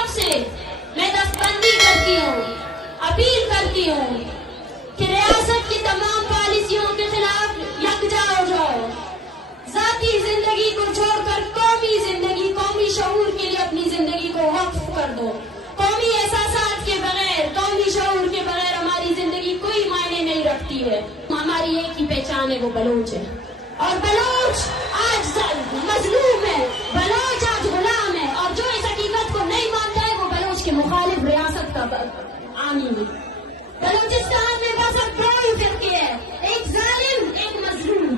सबसे मैं दस्तबंदी करती हूँ, अपील करती हूँ कि रियासत की तमाम पॉलिसियों के खिलाफ यकजा हो जाओ। जाती जिंदगी को छोड़कर कौमी जिंदगी, कौमी शऊर के लिए अपनी जिंदगी को वक्फ कर दो। कौमी एहसासात के बगैर, कौमी शऊर के बगैर हमारी जिंदगी कोई मायने नहीं रखती है। हमारी एक ही पहचान है, वो बलोच है। और बलोच आज मजलूम है, बलोच आज गुलाम है। और जो इस हकीकत को नहीं मानता है वो बलोच के मुखालिफ रियासत का आमी है। बलोचिस्तान में बस अब दो ही फिरके है, एक जालिम, एक मजलूम।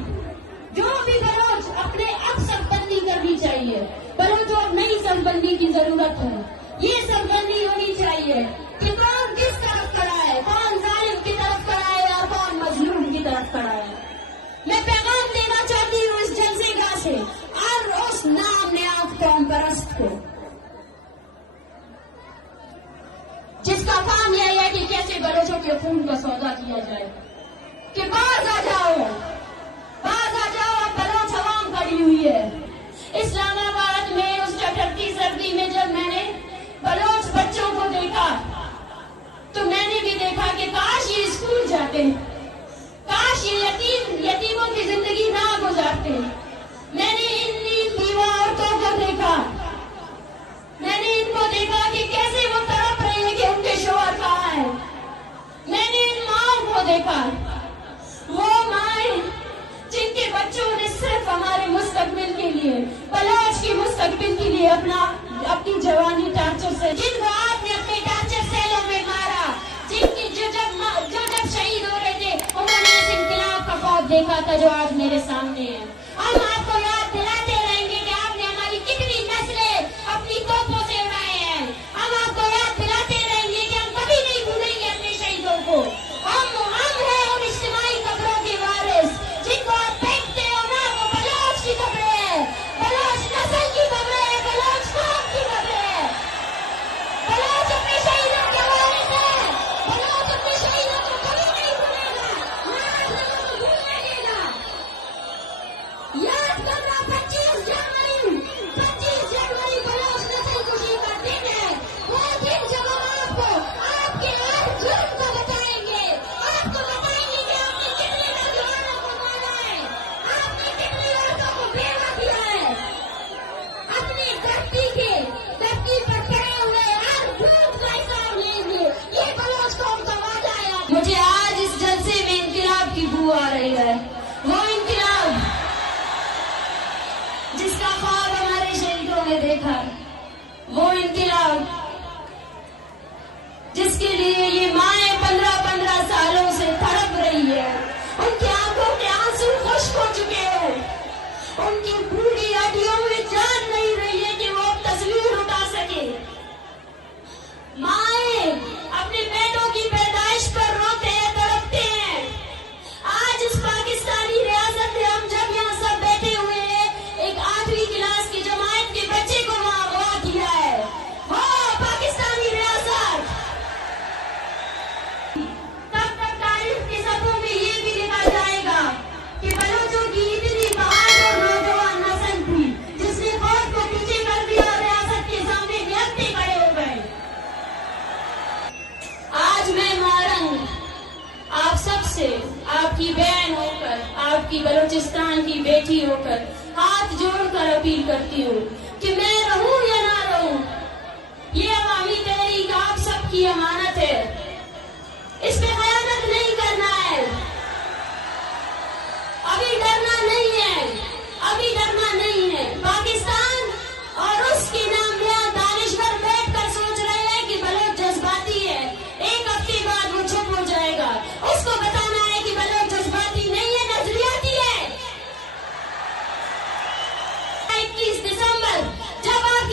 जो भी बलोच अपने अब सरबंदी करनी चाहिए। बलोचों अब नई सरबंदी की जरूरत है। ये सरबंदी होनी चाहिए कि कौन किस तरफ खड़ा है, कौन जालिम की तरफ खड़ा है और कौन मजलूम की तरफ खड़ा है। मैं पैगाम देना चाहती हूँ इस जलसेगाह से और उस नाम नेआब कौम परस्त को, जिसका काम यह है कि कैसे बलोचों के खून का सौदा किया जाए। कि बाज आ जाओ, बाज आ जाओ, अब बलोच अवाम खड़ी हुई है। इस्लामाबाद में उस ठठरती सर्दी में जब मैंने बलोच बच्चों को देखा तो मैंने भी देखा कि काश ये स्कूल जाते, काश ये यतीमों की जिंदगी ना गुजारते। मैंने इन बीवा औरतों को देखा, मैंने इनको देखा कि कैसे वो तड़प रहे हैं कि उनके शौहर कहाँ है। मैंने इन माओं को देखा, वो माएं जिनके बच्चों ने सिर्फ हमारे मुस्तकबिल के लिए, बलोच की मुस्तकबिल के लिए अपनी जवानी टार्चर से, जिनको आपने अपने टार्चर सेलों में मारा, जिनकी जो जब शहीद हो रहे थे उन्होंने इस इंकलाब का ख्वाब देखा था जो आज मेरे सामने है। हम आपको याद दिलाते रहेंगे कि आपने हमारी कितनी नस्लें अपनी तोपों से उड़ाए हैं। हम आपको याद दिलाते रहेंगे कि हम कभी नहीं भूलेंगे अपने शहीदों को। हम हैं उन इज्तिमाई कब्रों के वारिस जिनको आप फेंकते हो ना, वो बलोच की कब्रें है, बलोच नस्ल की कब्रें है, बलोच कौम की कब्रें है। बलोच अपने शहीदों के वारिस है, बलोच अपने शहीदों को कभी नहीं भूलेगा, ना लोगों को भूलने देगा। याद करना 25 जनवरी बलोच नस्ल खुशी का दिन है। वो दिन जब हम आपको आपके हर जुर्म को बताएंगे, आपको बताएंगे कि आपने कितने नौजवानों को मारा है, आपने कितनी औरतों को बेवा किया है। अपनी धरती पर खड़े हुए हर झूठ का हिसाब लेंगे। ये बलोच कौम का वादा है। मुझे आज इस जलसे में इंकलाब की बू आ रही है, वो इंकलाब जिसका ख्वाब हमारे शहीदों ने देखा, वो इंकलाब जिसके लिए ये माएं 15-15 सालों से तड़प रही है। उनकी आंखों के आंसू खुश्क हो चुके हैं, उनकी बूढ़ी हड्डियों में जान नहीं रही है कि वो अब तस्वीर उठा सके। माएं अपने बेटों की पैदाइश पर रोते हैं, तड़पते हैं। आज इस पाकिस्तानी रियासत में हम जब यहाँ सब बैठे हुए हैं, एक 8वीं क्लास की जमात के बच्चे को वहाँ अगवा किया है। वो पाकिस्तानी रियासत तब तक तारीख के सफ़ों में ये भी लिखा जाएगा कि बलोचों की इतनी बहादुर नौजवान नस्ल थी जिसने फौज को पीछे कर दिया और रियासत के सामने निहत्ते खड़े हो गए। आज मैं मारंग आप सबसे, आपकी बहन होकर, आपकी बलूचिस्तान की बेटी होकर हाथ जोड़कर अपील करती हूँ कि मैं रहूं या ना रहूं, ये अवामी तहरीक आप सबकी अमानत है। इस पे खयानत नहीं करना है, अभी डरना नहीं है, अभी डरना नहीं है। पाकिस्तान और उसके नाम दानिशवर बैठकर सोच रहे हैं कि बलोच जज्बाती है, एक हफ्ते बाद वो चुप हो जाएगा। उसको बताना है कि बलोच जज्बाती नहीं है, नजरियाती है। 21 दिसंबर जब आप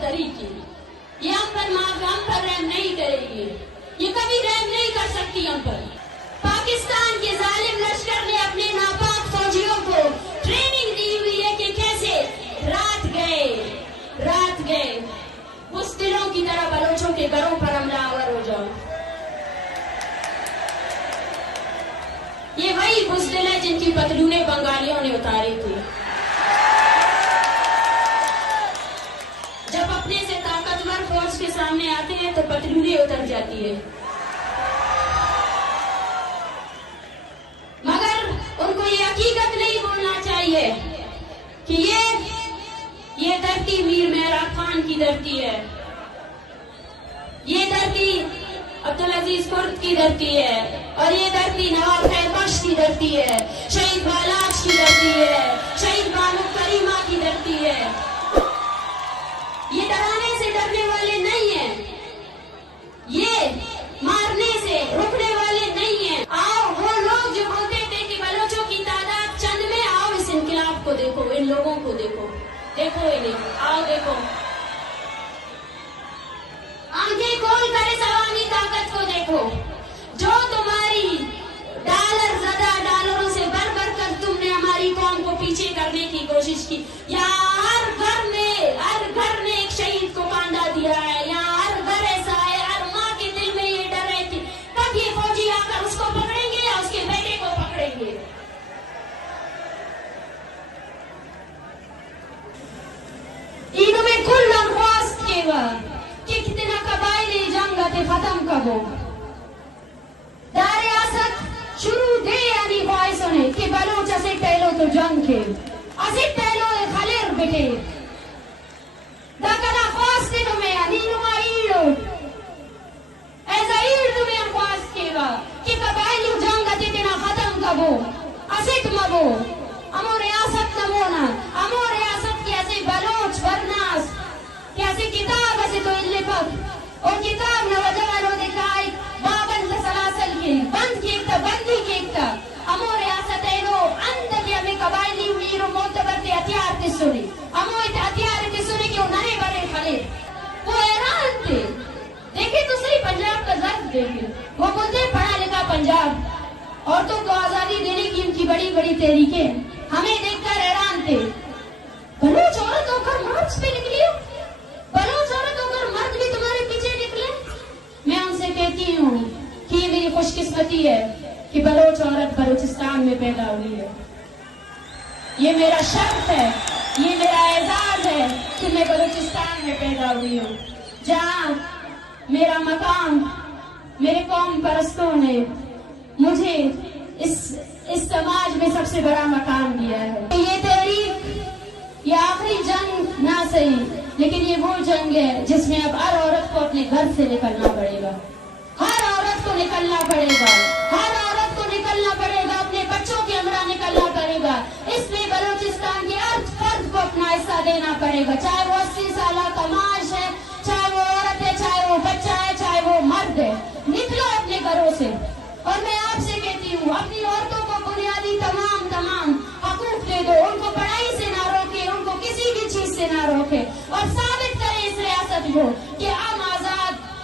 बरतरी की। ये हम पर रहम नहीं करेगी, ये कभी रहम नहीं कर सकती हम पर। पाकिस्तान के जालिम लश्कर ने अपने नापाक फौजियों को ट्रेनिंग दी हुई है कि कैसे रात गए उस दिलों की तरह बलोचों के घरों पर हमलावर हो जाओ। ये वही बुज़दिल है जिनकी पतलूने बंगालियों ने उतारी थी। जब अपने से ताकतवर फौज के सामने आते हैं तो पतलूने उतर जाती है, मगर उनको ये हकीकत नहीं भूलना चाहिए कि ये धरती मीर मेहरा खान की धरती है, ये धरती अब्दुल अजीज कुर्द की धरती है, और ये धरती नवाब खैर बख्श की धरती है, शहीद बालाज की धरती है, शहीद बानो करीमा की धरती है। ये डराने से डरने वाले नहीं है, ये मारने से रुकने वाले नहीं है। आओ वो लोग जो बोलते थे कि बलोचों की तादाद चंद में, आओ इस इनकलाब को देखो, इन लोगों को देखो इन्हें, आओ देखो, आंखें खोल कर इस अवामी ताकत को देखो जो तुम्हारी डॉलरों से बढ़ कर तुमने हमारी कौम को पीछे करने की कोशिश की। यहाँ हर घर ने एक शहीद को कांधा दिया है, यहाँ हर घर ऐसा है, हर माँ के दिल में ये डर है कि कब ये फौजी आकर उसको पकड़ेंगे या उसके बेटे को पकड़ेंगे। ईद में कुल ख्वास्त केवा कि कितना कबायली जंग ते खत्म कबो दारे आसत शुरू दे यानी ख्वाहिशों ने कि बलोच असे टहलो तो जंग के असे टहलो खलेर बेटे दाकना ख्वास्त के तुम्हें अनीनुमा ईडो ऐसा ईड तुम्हें ख्वास्त केवा कि कबायली जंग ते तेना खत्म कबो असे तुमबो अमो रियासत नमोना अमो रियासत के ऐसे बलोच बरनास कैसे किताब ऐसे तो इल्ले पक और किताब नवजवानों दिखाई बाबन सलासल के बंद की एकता बंदी की एकता अमो रियासत है नो अंत के हमें कबायली मीरो मोतबर ते हथियार ते सुनी अमो इत हथियार ते सुनी क्यों नए बड़े खले वो हैरान थे। देखे तो सही पंजाब का दर्द देखे, वो बोलते पढ़ा लिखा पंजाब औरतों को आजादी देने की उनकी बड़ी बड़ी तहरीकें हमें देखकर हैरान थे। बलोच औरत होकर मार्च पे निकली हो, बलोच औरत होकर मर्द भी तुम्हारे पीछे निकले। मैं उनसे कहती हूँ कि ये मेरी खुशकिस्मती है कि बलोच औरत बलूचिस्तान में पैदा हुई है, ये मेरा शर्फ है, ये मेरा एजाज है कि मैं बलूचिस्तान में पैदा हुई हूँ, जहाँ मेरा मकाम मेरे कौम परस्तों ने मुझे इस समाज में सबसे बड़ा मकाम दिया है। ये तहरीक ये आखिरी जंग ना सही, लेकिन ये वो जंग है जिसमें अब हर औरत को अपने घर से निकलना पड़ेगा, हर औरत को निकलना पड़ेगा, हर औरत को निकलना पड़ेगा, अपने बच्चों के हमरा निकलना पड़ेगा। इसमें बलूचिस्तान के हर फर्द को अपना हिस्सा देना पड़ेगा, चाहे वो 80 साल का माश है, चाहे वो औरत है, चाहे वो बच्चा है, चाहे वो मर्द है। निकलो अपने घरों से। और मैं आपसे कहती हूँ अपनी औरतों को बुनियादी तमाम हकूक दे दो, उनको पढ़ाई से ना रोके, उनको किसी भी चीज से ना रोके, और साबित करें इस रियासत को